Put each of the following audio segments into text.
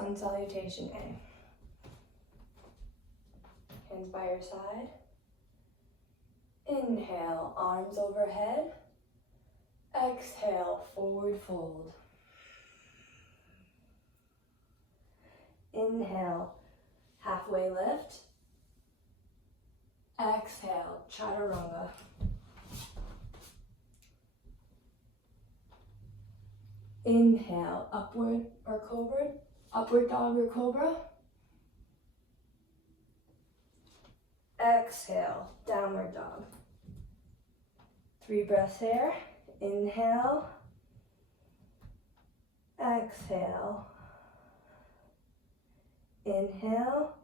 Sun salutation A. Hands by your side. Inhale, arms overhead. Exhale, forward fold. Inhale, halfway lift. Exhale, chaturanga. Inhale, upward dog or cobra. Exhale, downward dog. 3 breaths here. Inhale. Exhale. Inhale.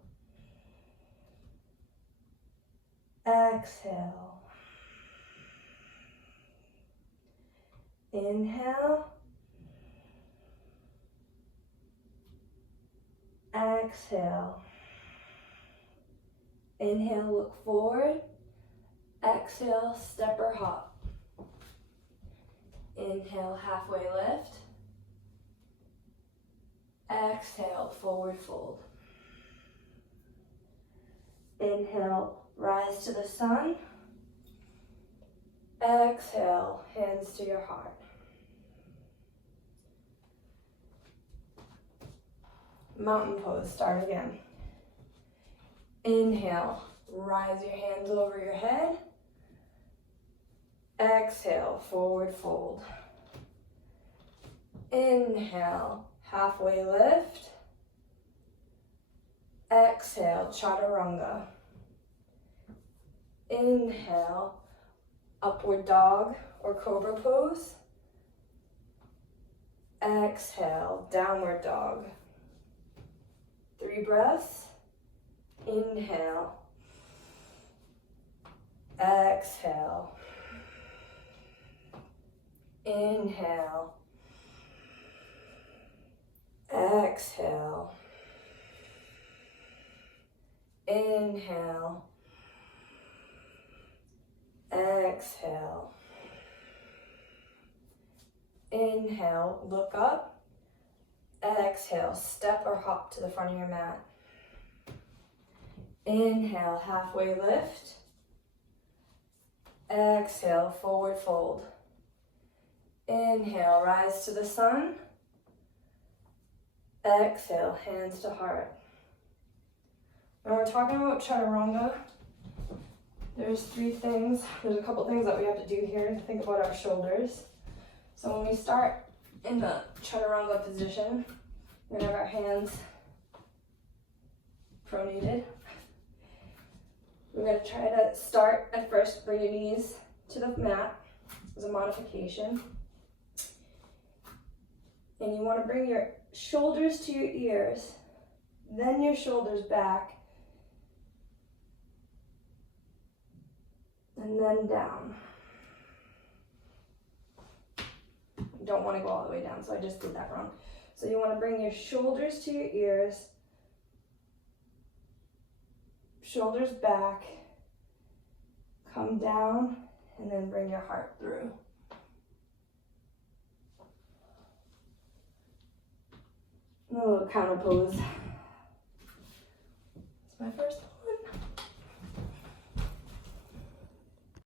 Exhale. Inhale. Exhale. Inhale, look forward. Exhale, step or hop. Inhale, halfway lift. Exhale, forward fold. Inhale, rise to the sun. Exhale, hands to your heart. Mountain pose, start again. Inhale, rise your hands over your head. Exhale, forward fold. Inhale, halfway lift. Exhale, chaturanga. Inhale, upward dog or cobra pose. Exhale, downward dog. 3 breaths. Inhale. Exhale. Inhale. Exhale. Inhale. Exhale. Inhale, look up. Exhale, step or hop to the front of your mat. Inhale, halfway lift. Exhale, forward fold. Inhale, rise to the sun. Exhale, hands to heart. When we're talking about chaturanga, there's a couple things that we have to do here to think about our shoulders. So when we start in the chaturanga position, we're gonna have our hands pronated. We're gonna try to start at first, bring your knees to the mat as a modification. And you wanna bring your shoulders to your ears, then your shoulders back, and then down. You don't want to go all the way down, so I just did that wrong. So you want to bring your shoulders to your ears, shoulders back, come down, and then bring your heart through. And a little counter pose. It's my first one.